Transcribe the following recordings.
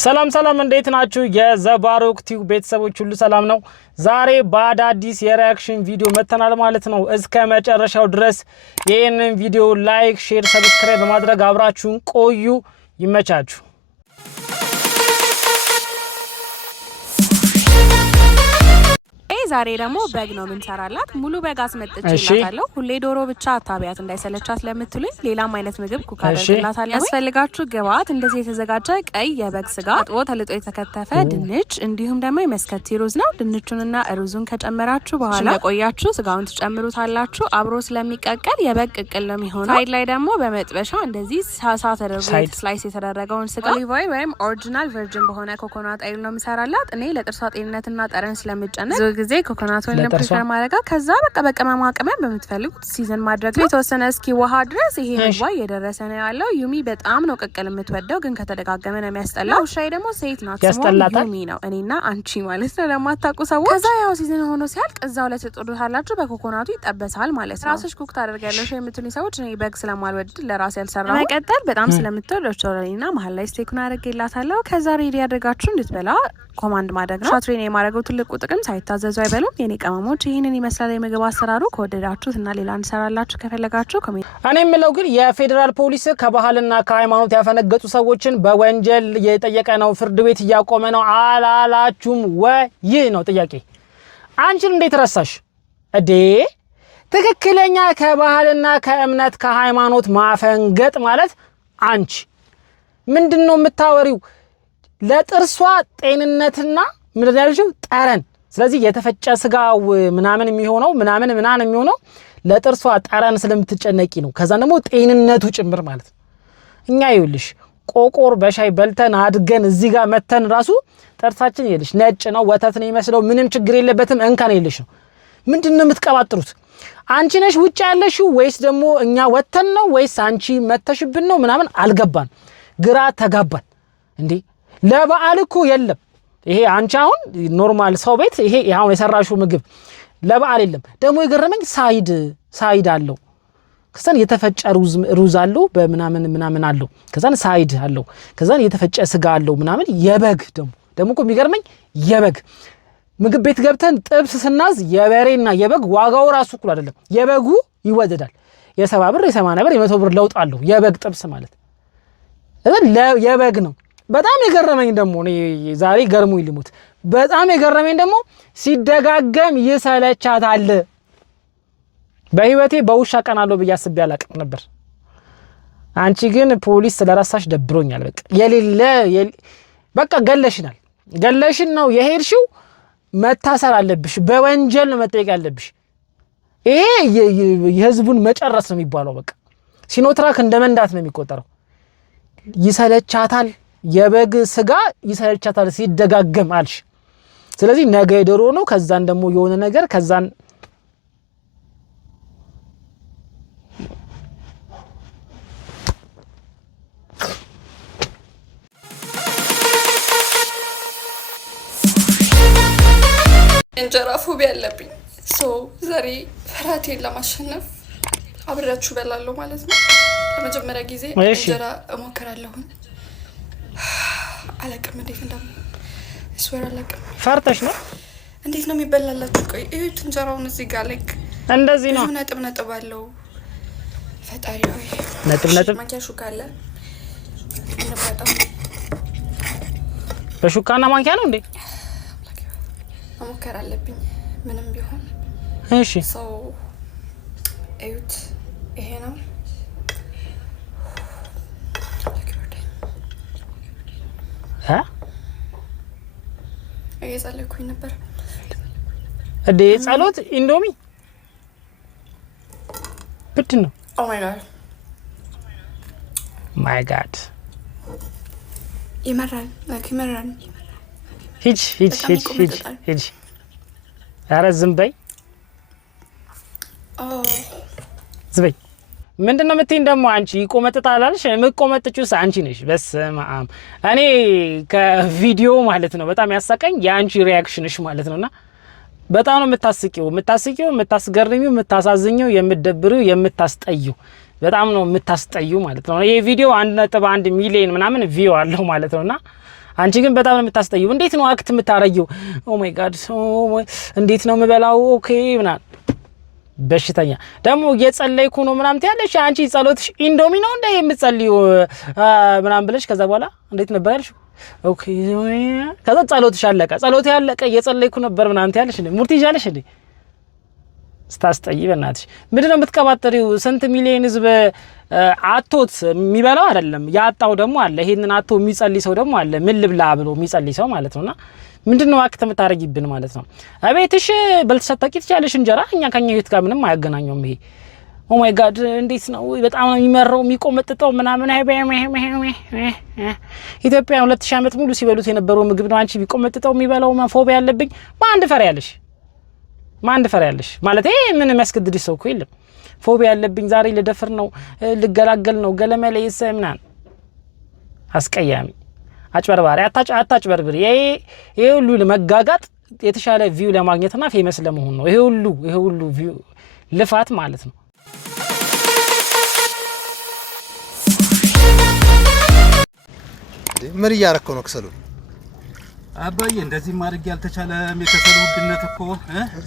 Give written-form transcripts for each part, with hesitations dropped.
ሰላም እንዴት ናችሁ? የዘባሮክ ቲዩብ ቤተሰቦች ሁሉ ሰላም ነው። ዛሬ በአዳዲስ የሪአክሽን ቪዲዮ መተናል ማለት ነው። እስከ መጨረሻው ድረስ ይሄንን ቪዲዮ ላይክ፣ ሼር፣ ሰብስክራይብ በማድረግ አብራችሁን ቆዩ። ይመቻችሁ። ዛሬ ደግሞ በግ ነው ምንሰራላት። ሙሉ በግ አስመጥቼላታለሁ። ሁሌ ዶሮ ብቻ አታቢያት እንዳይሰለቻት ለምትሉኝ ሌላም አይነት ምግብ ኩክ አደርግላታለሁ። ያስፈልጋችሁ ግብአት እንደዚህ የተዘጋጀ ቀይ የበግ ስጋ፣ አጥቦ ተልጦ የተከተፈ ድንች፣ እንዲሁም ደግሞ የመስከቲ ሩዝ ነው። ድንቹንና ሩዙን ከጨመራችሁ በኋላ ለቆያችሁ ስጋውን ትጨምሩታላችሁ። አብሮ ስለሚቀቀል የበግ ቅቅል ነው የሚሆነው። ሳይድ ላይ ደግሞ በመጥበሻ እንደዚህ ሳሳ ተደርጎ ስላይስ የተደረገውን ስጋ ኦሊቭ ኦይል ወይም ኦሪጂናል ቨርጂን በሆነ ኮኮናት ኦይል ነው የምሰራላት። እኔ ለጥርሷ ጤንነትና ጠረን ስለምጨነቅ ብዙ ጊዜ ኮኮናት ኦይል ለፕሪፈር ማድረጋ። ከዛ በቃ በቅመማ ቅመም በምትፈልጉት ሲዝን ማድረግ ነው። የተወሰነ እስኪ ውሃ ድረስ ይሄ ምግቧ እየደረሰ ነው ያለው። ዩሚ በጣም ነው ቅቅል የምትወደው፣ ግን ከተደጋገመ ነው የሚያስጠላው። ውሻዬ ደግሞ ሴት ናት፣ ስሟ ዩሚ ነው። እኔና አንቺ ማለት ነው ለማታውቁ ሰዎች። ከዛ ያው ሲዝን ሆኖ ሲያልቅ እዛው ላይ ትጥዱታላችሁ፣ በኮኮናቱ ይጠበሳል ማለት ነው። ራስሽ ኩክ ታደርጊያለሽ የምትሉኝ ሰዎች እኔ በግ ስለማልወድ ለራሴ ያልሰራው። መቀጠል በጣም ስለምትወድ ኦቾሎኒና መሀል ላይ ስቴኩን አድርጌላታለሁ። ከዛ ሬዲ ያደርጋችሁ እንድትበላ ኮማንድ ማድረግ ነው። ሻትሬን የማድረገው ትልቁ ጥቅም ሳይታዘዙ አይበሉም። የኔ ቀመሞች ይህንን ይመስላል የምግብ አሰራሩ። ከወደዳችሁት እና ሌላ እንሰራላችሁ ከፈለጋችሁ እኔ የምለው ግን የፌዴራል ፖሊስ ከባህልና ከሃይማኖት ያፈነገጡ ሰዎችን በወንጀል የጠየቀ ነው፣ ፍርድ ቤት እያቆመ ነው አላላችሁም ወይ? ይህ ነው ጥያቄ። አንቺን እንዴት ረሳሽ እዴ? ትክክለኛ ከባህልና ከእምነት ከሃይማኖት ማፈንገጥ ማለት አንቺ ምንድነው የምታወሪው? ለጥርሷ ጤንነትና ምንድን ያልሽው ጠረን። ስለዚህ የተፈጨ ስጋው ምናምን የሚሆነው ለጥርሷ ጠረን ስለምትጨነቂ ነው። ከዛ ደግሞ ጤንነቱ ጭምር ማለት ነው። እኛ ይኸውልሽ ቆቆር በሻይ በልተን አድገን እዚህ ጋር መተን ራሱ ጥርሳችን ይኸውልሽ ነጭ ነው፣ ወተት ነው የሚመስለው፣ ምንም ችግር የለበትም፣ እንካን የለሽ ነው። ምንድነው የምትቀባጥሩት? አንቺ ነሽ ውጭ ያለሽው ወይስ ደግሞ እኛ ወተን ነው ወይስ አንቺ መተሽብን ነው? ምናምን አልገባን፣ ግራ ተጋባን እንዴ። ለበዓል እኮ የለም ይሄ። አንቺ አሁን ኖርማል ሰው ቤት ይሄ አሁን የሰራሽው ምግብ ለበዓል የለም። ደግሞ የገረመኝ ሳይድ አለው። ከዛን የተፈጨ ሩዝ አለው በምናምን አለው። ከዛን ሳይድ አለው። ከዛን የተፈጨ ስጋ አለው ምናምን። የበግ ደግሞ እኮ የሚገርመኝ የበግ ምግብ ቤት ገብተን ጥብስ ስናዝ የበሬና የበግ ዋጋው ራሱ እኩል አይደለም። የበጉ ይወደዳል። የ70 ብር የ80 ብር የ100 ብር ለውጥ አለው የበግ ጥብስ ማለት። የበግ ነው። በጣም የገረመኝ ደግሞ እኔ ዛሬ ገርሞኝ ልሙት። በጣም የገረመኝ ደግሞ ሲደጋገም ይሰለቻታል። በህይወቴ በውሻ ቀናለው ብዬ አስቤ አላቅም ነበር። አንቺ ግን ፖሊስ ስለራሳሽ ደብሮኛል። በቃ የሌለ በቃ ገለሽን ነው የሄድሽው። መታሰር አለብሽ፣ በወንጀል ነው መጠየቅ ያለብሽ። ይሄ የህዝቡን መጨረስ ነው የሚባለው። በቃ ሲኖትራክ እንደመንዳት ነው የሚቆጠረው። ይሰለቻታል፣ የበግ ስጋ ይሰለቻታል ሲደጋገም አልሽ። ስለዚህ ነገ ዶሮ ነው፣ ከዛን ደግሞ የሆነ ነገር ከዛን እንጀራ ፎቢያ አለብኝ። ዛሬ ፍርሃቴን ለማሸነፍ አብሬያችሁ በላለሁ ማለት ነው። ለመጀመሪያ ጊዜ እንጀራ እሞክራለሁ። አላቅም እንዴት ስወር አላቅም። ፈርተሽ ነው? እንዴት ነው የሚበላላችሁ? ቆይ እዩት እንጀራውን እዚህ ጋር ላይክ እንደዚህ ነው። ነጥብ አለው። ፈጣሪ ሆይ ነጥብ ማንኪያ ሹካ አለ። እንባጣው በሹካና ማንኪያ ነው እንዴ? መሞከር አለብኝ ምንም ቢሆን። እሺ እዩት፣ ይሄ ነው እየጸለይኩኝ ነበር እዴ። ጸሎት ኢንዶሚ ብድ ነው። ኦ ማይ ጋድ ይመራል። ሂጅ ኧረ ዝም በይ ዝበይ። ምንድነው የምትይኝ ደግሞ አንቺ? ይቆመጥጣል አልሽ። የምትቆመጥጪውስ አንቺ ነሽ። በስመ አብ። እኔ ከቪዲዮ ማለት ነው በጣም ያሳቀኝ የአንቺ ሪአክሽንሽ ማለት ነውና በጣም ነው የምታስቂው፣ የምታስገርሚው፣ የምታሳዝኘው፣ የምትደብሪው፣ የምታስጠይው። በጣም ነው የምታስጠዩ ማለት ነው። ይሄ ቪዲዮ 1.1 ሚሊዮን ምናምን ቪው አለው ማለት ነውና አንቺ ግን በጣም ነው የምታስጠይው። እንዴት ነው አክት የምታረጊው? ኦ ማይ ጋድ እንዴት ነው የምበላው? ኦኬ ምናምን በሽተኛ ደግሞ እየጸለይኩ ነው ምናምን ትያለሽ። አንቺ ጸሎትሽ ኢንዶሚ ነው እንደ የምትጸልዩ ምናምን ብለሽ ከዛ በኋላ እንዴት ነበር ያልሽው? ኦኬ ከዛ ጸሎትሽ አለቀ። ጸሎት ያለቀ እየጸለይኩ ነበር ምናምን ትያለሽ። እንዴ ሙርት ይዣለሽ እንዴ? ስታስጠይ በእናትሽ ምንድነው የምትቀባጥሪው? ስንት ሚሊዮን ህዝብ አቶት የሚበላው አይደለም ያጣው ደግሞ አለ። ይሄንን አቶ የሚጸልይ ሰው ደግሞ አለ። ምን ልብላ ብሎ የሚጸልይ ሰው ማለት ነውና ምንድነው አክት የምታረጊብን ማለት ነው? አቤትሽ በልተሰጠቂ ትቻለሽ እንጀራ እኛ ከኛ ህይወት ጋር ምንም አያገናኘውም ይሄ። ኦ ማይ ጋድ እንዴት ነው በጣም ነው የሚመረው የሚቆመጥጠው ምናምን። ኢትዮጵያ 2000 ዓመት ሙሉ ሲበሉት የነበረው ምግብ ነው። አንቺ ቢቆመጥጠው የሚበላው ፎቢያ ያለብኝ ማን ፈሪያለሽ ማለት ምን የሚያስገድድሽ ሰው እኮ የለም። ፎቢያ ያለብኝ ዛሬ ልደፍር ነው ልገላገል ነው ገለመለ ይሰምናል። አስቀያሚ አጭበርባሪ አታጭበርብሪ። ይሄ ሁሉ ለመጋጋጥ የተሻለ ቪው ለማግኘትና ፌመስ ለመሆን ነው። ይሄ ሁሉ ቪው ልፋት ማለት ነው። ምን እያረከው ነው? ከሰሉ አባዬ እንደዚህ ማድረግ ያልተቻለ የከሰሉ ውድነት እኮ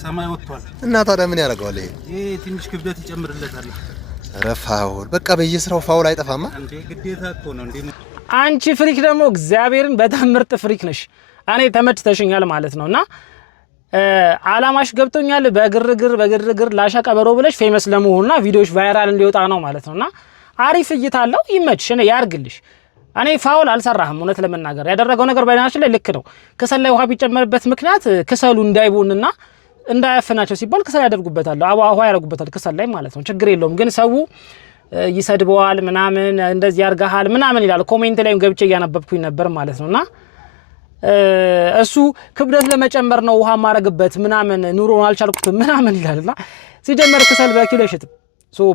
ሰማይ ወጥቷል። እና ታዲያ ምን ያደርገዋል? ይሄ ትንሽ ክብደት ይጨምርለታል። ረፋውል በቃ በየስራው ፋውል አይጠፋማ እንዴ ግዴታ እኮ ነው እንዴ። አንቺ ፍሪክ ደግሞ እግዚአብሔርን በጣም ምርጥ ፍሪክ ነሽ። እኔ ተመችተሽኛል ማለት ነውና አላማሽ ገብቶኛል። በግርግር ላሻ ቀበሮ ብለሽ ፌመስ ለመሆንና ቪዲዮሽ ቫይራል እንዲወጣ ነው ማለት ነውና አሪፍ እይታ አለው። ይመችሽ፣ እኔ ያርግልሽ። እኔ ፋውል አልሰራህም። እውነት ለመናገር ያደረገው ነገር ባይናችን ላይ ልክ ነው። ከሰል ላይ ውሃ ቢጨመርበት ምክንያት ከሰሉ እንዳይቦንና እንዳያፈናቸው ሲባል ከሰል ያደርጉበታል፣ ውሃ ያደርጉበታል ከሰል ላይ ማለት ነው። ችግር የለውም። ግን ሰው ይሰድበዋል ምናምን እንደዚህ ያርጋሃል ምናምን ይላል። ኮሜንት ላይም ገብቼ እያነበብኩኝ ነበር ማለት ነውና እሱ ክብደት ለመጨመር ነው ውሃ ማረግበት ምናምን ኑሮን አልቻልኩትም ምናምን ይላልና ሲጀመር ከሰል በኪሎ አይሸጥም።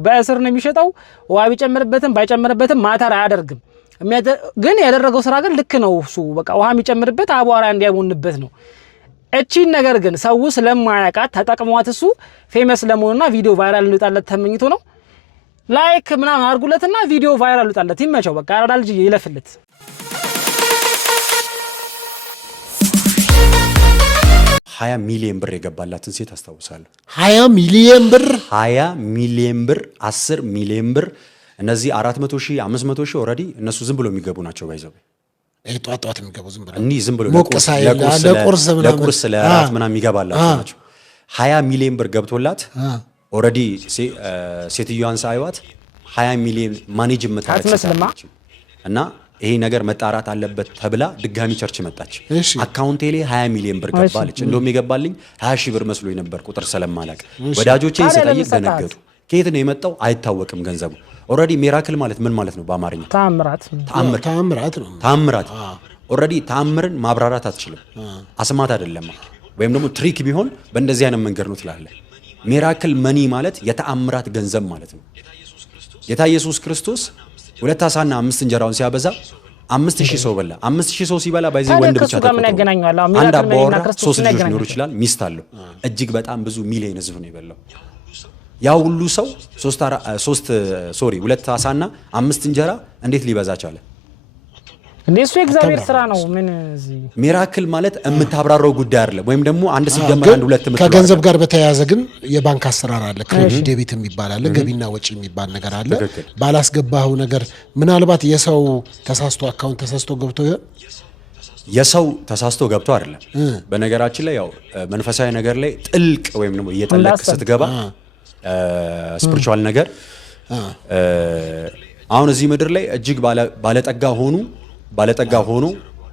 በእስር ነው የሚሸጠው። ውሃ ቢጨምርበትም ባይጨምርበትም ማተር አያደርግም። ግን ያደረገው ስራ ግን ልክ ነው። እሱ በቃ ውሃ የሚጨምርበት አቧራ እንዲያቦንበት ነው። እቺን ነገር ግን ሰው ስለማያውቃት ተጠቅሟት እሱ ፌመስ ለመሆንና ቪዲዮ ቫይራል እንውጣለት ተመኝቶ ነው። ላይክ ምናምን አድርጉለትና ቪዲዮ ቫይራል እንውጣለት ይመቸው። በቃ አራዳ ልጅ ይለፍለት። ሀያ ሚሊዮን ብር የገባላትን ሴት አስታውሳለሁ። 20 ሚሊዮን ብር 20 ሚሊዮን ብር 10 ሚሊዮን ብር እነዚህ 400,000 500,000 ኦሬዲ እነሱ ዝም ብሎ የሚገቡ ናቸው። ባይዘው ጧጧት የሚገቡ ዝም ብሎ እኒ ዝም ብሎ ለቁርስ ለራት ምናምን የሚገባላቸው ናቸው። 20 ሚሊዮን ብር ገብቶላት ኦሬዲ ሴትዮዋን ሳይዋት 20 ሚሊዮን ማኔጅ መታረች እና ይሄ ነገር መጣራት አለበት ተብላ ድጋሚ ቸርች መጣች። አካውንቴ ላይ 20 ሚሊዮን ብር ገባለች። እንደውም የገባልኝ 20,000 ብር መስሎኝ ነበር ቁጥር ስለማላቅ። ወዳጆቼን ስጠይቅ ደነገጡ። ከየት ነው የመጣው አይታወቅም ገንዘቡ። ኦሬዲ ሚራክል ማለት ምን ማለት ነው በአማርኛ? ተአምራት። ኦሬዲ ተአምርን ማብራራት አትችልም። አስማት አይደለም ወይም ደግሞ ትሪክ ቢሆን በእንደዚህ አይነት መንገድ ነው ትላለህ። ሚራክል መኒ ማለት የተአምራት ገንዘብ ማለት ነው። ጌታ ኢየሱስ ክርስቶስ 2 ዓሳና 5 እንጀራውን ሲያበዛ 5,000 ሰው በላ። 5,000 ሰው ሲበላ ባይዘይ ወንድ ብቻ ተቆጥሮ አንድ አባወራ 3 ልጆች ሊኖሩ ይችላል፣ ሚስት አለው። እጅግ በጣም ብዙ ሚሊዮን ህዝብ ነው የበላው። ያው ሁሉ ሰው 2 ዓሳና 5 እንጀራ እንዴት ሊበዛ ቻለ? እንደሱ የእግዚአብሔር ስራ ነው። ምን እዚህ ሚራክል ማለት የምታብራራው ጉዳይ አይደለም። ወይም ደግሞ አንድ ሲደመር አንድ ሁለት ምትለው ከገንዘብ ጋር በተያያዘ ግን የባንክ አሰራር አለ። ክሬዲት ዴቢት የሚባል አለ፣ ገቢና ወጪ የሚባል ነገር አለ። ባላስገባው ነገር ምናልባት የሰው ተሳስቶ አካውንት ተሳስቶ ገብቶ የሰው ተሳስቶ ገብቶ አይደለም። በነገራችን ላይ ያው መንፈሳዊ ነገር ላይ ጥልቅ ወይም ደግሞ እየጠለቅ ስትገባ ስፒሪቹዋል ነገር አሁን እዚህ ምድር ላይ እጅግ ባለጠጋ ሆኖ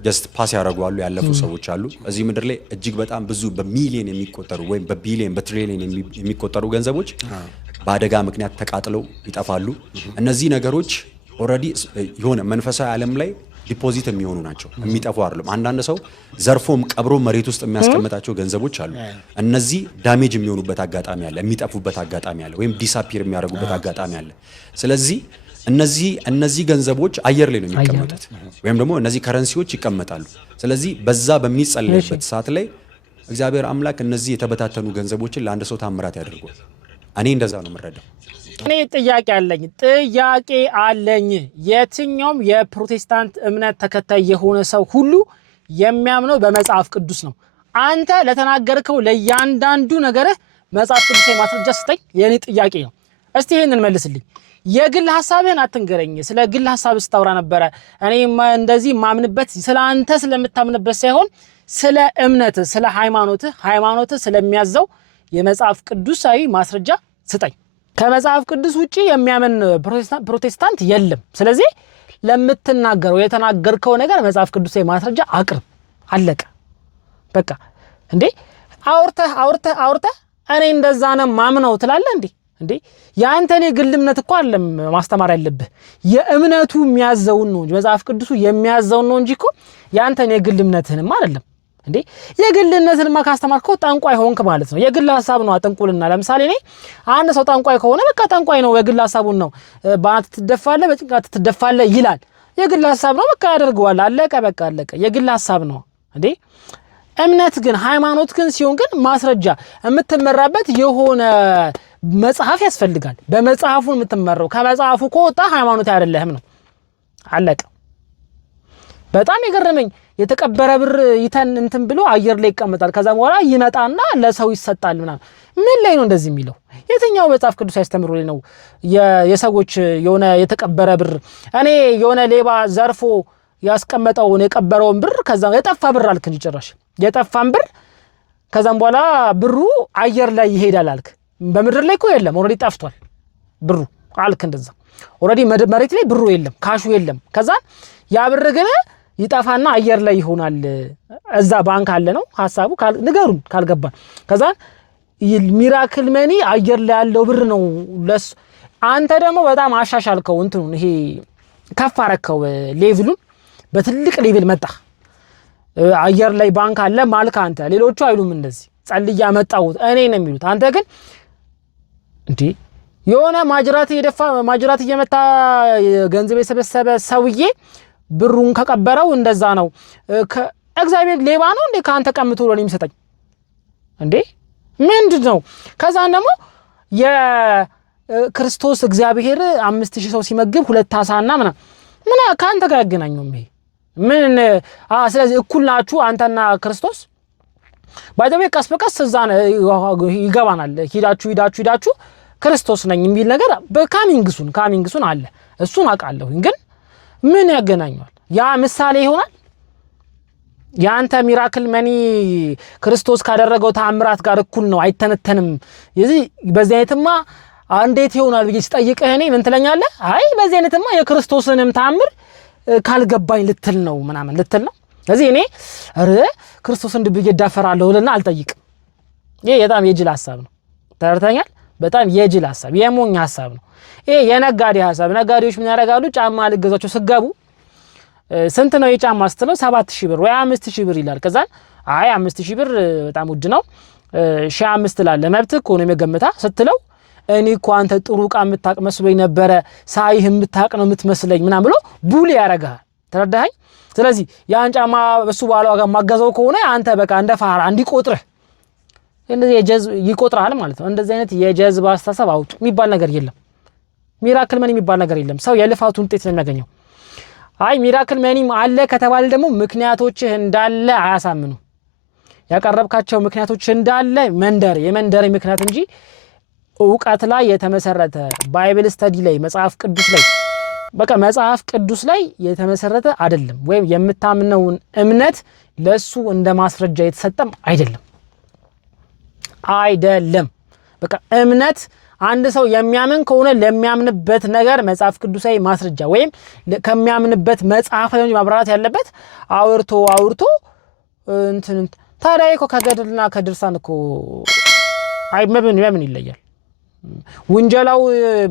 ጀስት ፓስ ያደርጓሉ ያለፉ ሰዎች አሉ። እዚህ ምድር ላይ እጅግ በጣም ብዙ በሚሊዮን የሚቆጠሩ ወይም በቢሊዮን በትሪሊዮን የሚቆጠሩ ገንዘቦች በአደጋ ምክንያት ተቃጥለው ይጠፋሉ። እነዚህ ነገሮች ኦሬዲ የሆነ መንፈሳዊ ዓለም ላይ ዲፖዚት የሚሆኑ ናቸው፣ የሚጠፉ አይደሉም። አንዳንድ ሰው ዘርፎም ቀብሮ መሬት ውስጥ የሚያስቀምጣቸው ገንዘቦች አሉ። እነዚህ ዳሜጅ የሚሆኑበት አጋጣሚ አለ፣ የሚጠፉበት አጋጣሚ አለ፣ ወይም ዲሳፒር የሚያደርጉበት አጋጣሚ አለ። ስለዚህ እነዚህ ገንዘቦች አየር ላይ ነው የሚቀመጡት፣ ወይም ደግሞ እነዚህ ከረንሲዎች ይቀመጣሉ። ስለዚህ በዛ በሚጸለይበት ሰዓት ላይ እግዚአብሔር አምላክ እነዚህ የተበታተኑ ገንዘቦችን ለአንድ ሰው ታምራት ያደርጋል። እኔ እንደዛ ነው የምረዳው። እኔ ጥያቄ አለኝ። የትኛውም የፕሮቴስታንት እምነት ተከታይ የሆነ ሰው ሁሉ የሚያምነው በመጽሐፍ ቅዱስ ነው። አንተ ለተናገርከው ለያንዳንዱ ነገርህ መጽሐፍ ቅዱስ ማስረጃ ስጠኝ የኔ ጥያቄ ነው። እስቲ ይሄንን መልስልኝ። የግል ሐሳብህን አትንገረኝ። ስለ ግል ሐሳብ ስታወራ ነበረ። እኔ እንደዚህ ማምንበት ስለ አንተ ስለምታምንበት ሳይሆን ስለ እምነት ስለ ሃይማኖት ስለሚያዘው የመጽሐፍ ቅዱሳዊ ማስረጃ ስጠኝ። ከመጽሐፍ ቅዱስ ውጪ የሚያምን ፕሮቴስታንት የለም። ስለዚህ ለምትናገረው የተናገርከው ነገር መጽሐፍ ቅዱሳዊ ማስረጃ አቅርብ። አለቀ በቃ። እንዴ አውርተህ እኔ እንደዛ ነው ማምነው ትላለህ እንዴ? ያንተን የግል እምነት እኮ አይደለም ማስተማር ያለብህ የእምነቱ የሚያዘውን ነው እንጂ መጽሐፍ ቅዱሱ የሚያዘውን ነው እንጂ እኮ ያንተን የግል እምነትህንም አይደለም እንዴ። የግል እምነትህንማ ካስተማርከው ጠንቋይ ሆንክ ማለት ነው። የግል ሐሳብ ነው አጥንቁልና። ለምሳሌ እኔ አንድ ሰው ጠንቋይ ከሆነ በቃ ጠንቋይ ነው፣ የግል ሐሳቡን ነው። በአንተ ትደፋለህ፣ በጭንቅላት ትደፋለህ ይላል። የግል ሐሳብ ነው በቃ ያደርገዋል። አለቀ በቃ አለቀ። የግል ሐሳብ ነው እንዴ። እምነት ግን ሃይማኖት ግን ሲሆን ግን ማስረጃ የምትመራበት የሆነ መጽሐፍ ያስፈልጋል። በመጽሐፉ የምትመራው ከመጽሐፉ ከወጣ ሃይማኖት አይደለህም ነው። አለቀ። በጣም የገረመኝ የተቀበረ ብር ይተን እንትን ብሎ አየር ላይ ይቀመጣል። ከዛ በኋላ ይመጣና ለሰው ይሰጣል ምናምን። ምን ላይ ነው እንደዚህ የሚለው? የትኛው መጽሐፍ ቅዱስ ያስተምሩ ላይ ነው የሰዎች የሆነ የተቀበረ ብር? እኔ የሆነ ሌባ ዘርፎ ያስቀመጠውን የቀበረውን ብር ከዛ የጠፋ ብር አልክ እንጂ ጭራሽ የጠፋን ብር ከዛም በኋላ ብሩ አየር ላይ ይሄዳል አልክ። በምድር ላይ እኮ የለም ኦሬዲ ጠፍቷል ብሩ አልክ። እንደዛ ኦሬዲ መሬት ላይ ብሩ የለም፣ ካሹ የለም። ከዛ ያ ብር ግን ይጠፋና አየር ላይ ይሆናል። እዛ ባንክ አለ ነው ሐሳቡ። ንገሩን ካልገባን። ከዛ ሚራክል መኒ አየር ላይ ያለው ብር ነው ለስ። አንተ ደግሞ በጣም አሻሻልከው እንትኑን፣ ይሄ ከፍ አረከው ሌቭሉን፣ በትልቅ ሌቭል መጣ። አየር ላይ ባንክ አለ ማልካ አንተ። ሌሎቹ አይሉም እንደዚህ ጸልያ መጣው እኔ ነው የሚሉት። አንተ ግን እንዴ የሆነ ማጅራት እየመታ ገንዘብ የሰበሰበ ሰውዬ ብሩን ከቀበረው እንደዛ ነው። እግዚአብሔር ሌባ ነው እንዴ ካንተ ቀምቶ ነው የሚሰጠኝ እንዴ? ምንድነው? ከዛን ደግሞ የክርስቶስ እግዚአብሔር 5000 ሰው ሲመግብ 2 ዓሳና ምን ካንተ ጋር ያገናኘው ይሄ ምን? ስለዚህ እኩል ናችሁ አንተና ክርስቶስ። ባይደው ቀስ በቀስ እዛ ይገባናል። ሂዳችሁ ክርስቶስ ነኝ የሚል ነገር በካሚንግሱን አለ። እሱን አውቃለሁ። ግን ምን ያገናኛል? ያ ምሳሌ ይሆናል። ያንተ ሚራክል መኒ ክርስቶስ ካደረገው ተአምራት ጋር እኩል ነው፣ አይተነተንም። ስለዚህ በዚህ አይነትማ እንዴት ይሆናል ብዬ ስጠይቅህ እኔ ምን ትለኛለህ? አይ በዚህ አይነትማ የክርስቶስንም ተአምር ካልገባኝ ልትል ነው። ስለዚህ እኔ ክርስቶስ እንድብዬ ዳፈራለሁ ለና አልጠይቅም። ይሄ በጣም የጅል ሐሳብ ነው። ተረድተኛል? በጣም የጅል ሐሳብ፣ የሞኝ ሐሳብ ነው። ይሄ የነጋዴ ሐሳብ። ነጋዴዎች ምን ያደርጋሉ? ጫማ ልገዛቸው ስገቡ ስንት ነው የጫማ ስትለው 7000 ብር ወይ 5000 ብር ይላል። ከዛ አይ 5000 ብር በጣም ውድ ነው 1500 ትላለህ። መብትህ እኮ ነው የመገመታ ስትለው እኔ እኮ አንተ ጥሩ ዕቃ የምታቅ መስሎኝ ነበረ፣ ሳይህ የምታቅ ነው የምትመስለኝ ምናምን ብሎ ቡሊ ያረጋል። ተረዳኸኝ? ስለዚህ ያን ጫማ በሱ ባለ ዋጋ ማገዛው ከሆነ አንተ በቃ እንደ ፋራ እንዲቆጥርህ እንደዚህ ይቆጥራል ማለት ነው። እንደዚህ አይነት የጀዝባ አስተሳሰብ አውጡ። የሚባል ነገር የለም። ሚራክል መኒ የሚባል ነገር የለም። ሰው የልፋቱን ውጤት ነው የሚያገኘው። አይ ሚራክል መኒ አለ ከተባለ ደግሞ ምክንያቶችህ እንዳለ አያሳምኑ። ያቀረብካቸው ምክንያቶች እንዳለ የመንደር ምክንያት እንጂ ዕውቀት ላይ የተመሰረተ ባይብል ስተዲ ላይ መጽሐፍ ቅዱስ ላይ የተመሰረተ አይደለም። ወይም የምታምነውን እምነት ለሱ እንደ ማስረጃ የተሰጠም አይደለም። በቃ እምነት አንድ ሰው የሚያምን ከሆነ ለሚያምንበት ነገር መጽሐፍ ቅዱሳዊ ማስረጃ ወይም ከሚያምንበት መጽሐፍ ላይ ማብራራት ያለበት አውርቶ እንትን ታዲያ እኮ ከገድልና ከድርሳን እኮ ምን ይለያል? ወንጀላው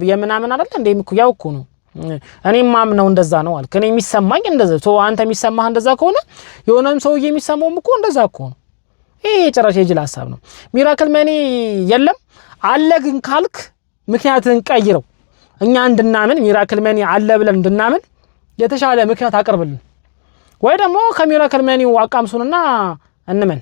የምናምን አይደል እንዴ? ያው እኮ ነው። እኔም ማምነው እንደዛ ነው አልክ። እኔ የሚሰማኝ እንደዛ አንተ የሚሰማህ እንደዛ ከሆነ የሆነም ሰውዬ የሚሰማውም እኮ እንደዛ እኮ ነው። ይሄ ጭራሽ የጅል ሐሳብ ነው። ሚራክል መኒ የለም አለ ግን ካልክ ምክንያትን ቀይረው። እኛ እንድናምን ሚራክል መኒ አለ ብለን እንድናምን የተሻለ ምክንያት አቅርብልን፣ ወይ ደግሞ ከሚራክል መኒው አቃምሱንና እንመን።